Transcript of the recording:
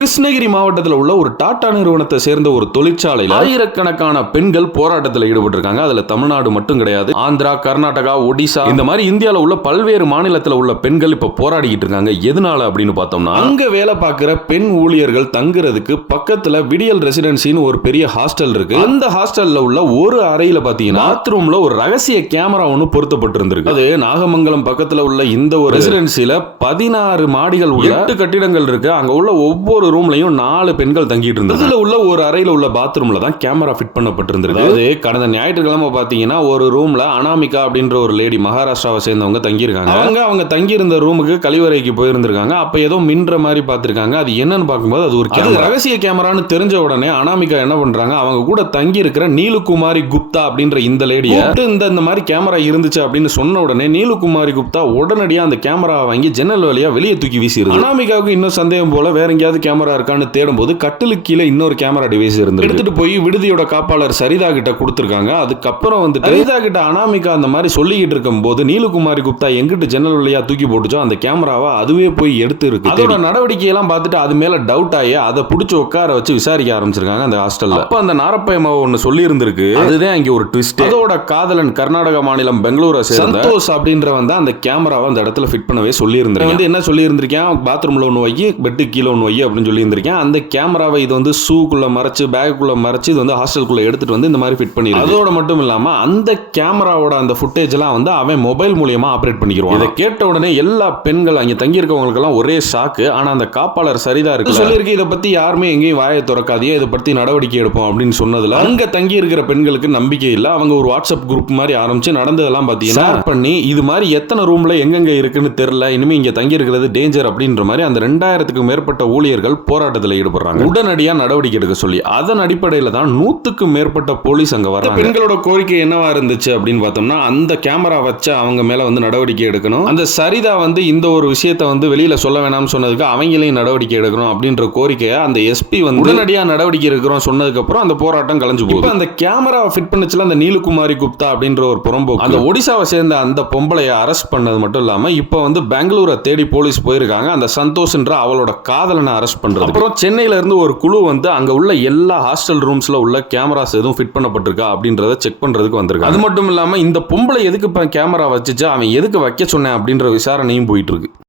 கிருஷ்ணகிரி மாவட்டத்தில் உள்ள ஒரு டாடா நிறுவனத்தை சேர்ந்த ஒரு தொழிற்சாலையில் ஆயிரக்கணக்கான பெண்கள் போராட்டத்தில் ஈடுபட்டிருக்காங்க. அதுல தமிழ்நாடு மட்டும் கிடையாது, ஆந்திரா, கர்நாடகா, ஒடிசா, இந்த மாதிரி இந்தியாவில் உள்ள பல்வேறு மாநிலத்தில் உள்ள பெண்கள் இப்ப போராடிக்கிட்டு இருக்காங்க. எதனால அப்படின்னு பார்த்தோம்னா, அங்க வேலை பார்க்கிற பெண் ஊழியர்கள் தங்குறதுக்கு பக்கத்துல விடியல் ரெசிடென்சின்னு ஒரு பெரிய ஹாஸ்டல் இருக்கு. அந்த ஹாஸ்டல்ல உள்ள ஒரு அறையில பாத்தீங்கன்னா பாத்ரூம்ல ஒரு ரகசிய கேமரா ஒன்று பொருத்தப்பட்டிருந்திருக்கு. அது நாகமங்கலம் பக்கத்துல உள்ள இந்த ஒரு ரெசிடென்சில 16 மாடிகள் உள்ள 8 கட்டிடங்கள் இருக்கு. அங்க உள்ள ஒவ்வொரு ரூம்லயும் 4 பெண்கள் தங்கிட்டு இருந்தாங்க. அதுல உள்ள ஒரு அறையில உள்ள பாத்ரூம்ல தான் கேமரா ஃபிட் பண்ணப்பட்டிருந்திருக்கு. அது கடந்த ஞாயிற்றுக்கிழமை பாத்தீங்கன்னா ஒரு ரூம்ல அனாமிகா அப்படின்ற ஒரு லேடி மகாராஷ்டிராவை சேர்ந்தவங்க தங்கி இருக்காங்க. அவங்க தங்கி இருந்த ரூமுக்கு கழிவறைக்கு போயிருந்திருக்காங்க. அப்ப ஏதோ மின்ற மாதிரி பாத்திருக்காங்க. அது என்னன்னு பார்க்கும்போது அது ஒரு ரகசிய கேமரான்னு தெரிஞ்ச உடனே அனாமிகா என்ன பண்றாங்க, அவங்க கூட தங்கி இருக்கிற நீலுகுமாரி குப்தா அப்படின்ற இந்த லேடியை இந்த மாதிரி கேமரா இருந்துச்சு அப்படின்னு சொன்ன உடனே நீலுகுமாரி குப்தா உடனடியா அந்த கேமராவை வாங்கி ஜன்னல் வழியா வெளியே தூக்கி வீசிடுது. அனாமிகாவுக்கு இன்னும் சந்தேகம் போல வேற எங்கேயாவது கேமரா இருக்கான்னு தேடும் போது கட்டிலுக்கு கீழே இன்னொரு கேமரா டிவைஸ் இருந்து எடுத்துட்டு போய் விடுதியோட காப்பாளர் சரிதா கிட்ட கொடுத்திருக்காங்க. அதுக்கப்புறம் வந்து சரிதா கிட்ட அனாமிகா அந்த மாதிரி சொல்லிக்கிட்டு இருக்கும் போது நீலுகுமாரி குப்தா எங்கிட்ட ஜன்னல் வழியா தூக்கி போட்டுச்சோ அந்த கேமராவை அதுவே போய் எடுத்து இருக்கு. அதோட நடவடிக்கையெல்லாம் பார்த்துட்டு அது மேல டவுட் ஆகி அதை பிடிச்சி உட்கார வச்சு விசாரிக்க ஆரம்பிச்சிருக்காங்க அந்த ஹாஸ்டல்ல. அப்ப அந்த நாரப்பயமா ஒன்னு சொல்லி இருந்திருக்கு. அதுதான் அங்க ஒரு ட்விஸ்ட். அதோட காதலன் கர்நாடகா மாநிலம் பெங்களூரை சேர்ந்த சந்தோஷ் அப்படின்றவன் தான் அந்த கேமராவை அந்த இடத்துல ஃபிட் பண்ணவே சொல்லி இருந்திருக்கேன். வந்து என்ன சொல்லி இருந்திருக்கேன், பாத்ரூம்ல ஒன்னு வை, பெட்டு கீழே ஒன்னு வை அப்படின்னு சொல்லி இருந்திருக்கேன். அந்த கேமராவை இது வந்து ஷூக்குள்ள மறைச்சு பேக்குள்ள மறைச்சு இது வந்து ஹாஸ்டலுக்குள்ள எடுத்துட்டு வந்து இந்த மாதிரி ஃபிட் பண்ணிருக்கு. அதோட மட்டும் இல்லாம அந்த கேமராவோட அந்த ஃபுட்டேஜ் எல்லாம் வந்து அவன் மொபைல் மூலமா ஆபரேட் பண்ணிக்கிறான். இதை கேட்ட உடனே எல்லா பெண்கள் அங்க தங்கி இருக்கவங்களுக்கு எல்லாம் ஒரே ஷாக்கு. ஆனா அந்த காப்பாளர் சரிதா இருக்கு சொல்லியிருக்கு, இதை பத்தி யாருமே எங்கேயும் வாயை திறக்காதீங்க, இதை பத்தி நடவடிக்கை எடுப்போம் அப்படின்னு சொன்னதுல அங்க தங்கி இருக்கிற பெண்களுக்கு நம்பிக்கை இல்ல. அவங்க ஒரு வாட்ஸ்அப் குரூப் மாதிரி ஆரம்பிச்சு நடந்ததெல்லாம் பாத்தீங்கன்னா பண்ணி இது மாதிரி எத்தனை ரூம்ல எங்கெங்க இருக்குன்னு தெரியல, இனிமே இங்க தங்கி இருக்கிறது டேஞ்சர் அப்படின்ற மாதிரி அந்த 2000க்கும் மேற்பட்ட ஊழியர்கள் போராட்டத்தில் ஈடுபடுறாங்க. உடனடியா நடவடிக்கை எடுக்க சொல்லி அதன் அடிப்படையில் தான் 100க்கும் மேற்பட்ட போலீஸ் அங்க வராங்க. பெண்களோட கோரிக்கை என்னவா இருந்துச்சு அப்படின்னு பார்த்தோம்னா, அந்த கேமரா வச்ச அவங்க மேல வந்து நடவடிக்கை எடுக்கணும். அந்த சரிதா வந்து இந்த ஒரு விஷயத்தை வந்து வெளியில சொல்ல வேணாம்னு சொன்னதுக்கு அவங்களையும் நடவடிக்கை எடுக்கணும் அப்படின்ற கோரிக்கையை அந்த எஸ்பி வந்து உடனடியா நடவடிக்கை எடுக்கிறோம் சொன்னதுக்கு அப்புறம் அந்த போராட்டம் கலைஞ்சு போகுது. அந்த கேமரா ஃபிட் பண்ணுச்சுல அந்த நீலுகுமாரி குப்தா அப்படின்ற ஒரு புறம்போக்கு அந்த ஒடிசாவை சேர்ந்த அந்த பொம்பளையை அரெஸ்ட் பண்ணது மட்டும் இல்லாம இப்ப வந்து பெங்களூரை தேடி போலீஸ் போயிருக்காங்க. அந்த சந்தோஷ்ன்ற அவளோட காதலனை அரெஸ்ட் பண்றது. அப்புறம் சென்னையில இருந்து ஒரு குழு வந்து அங்க உள்ள எல்லா ஹாஸ்டல் ரூம்ஸ்ல உள்ள கேமராஸ் எதுவும் ஃபிட் பண்ணப்பட்டிருக்கா அப்படின்றத செக் பண்றதுக்கு வந்திருக்காங்க. அது மட்டும் இல்லாம இந்த பொம்பளை எதுக்கு கேமரா வச்சுச்சு, அவன் எதுக்கு வைக்க சொன்னேன் அப்படின்ற விசாரணையும் போயிட்டு இருக்கு.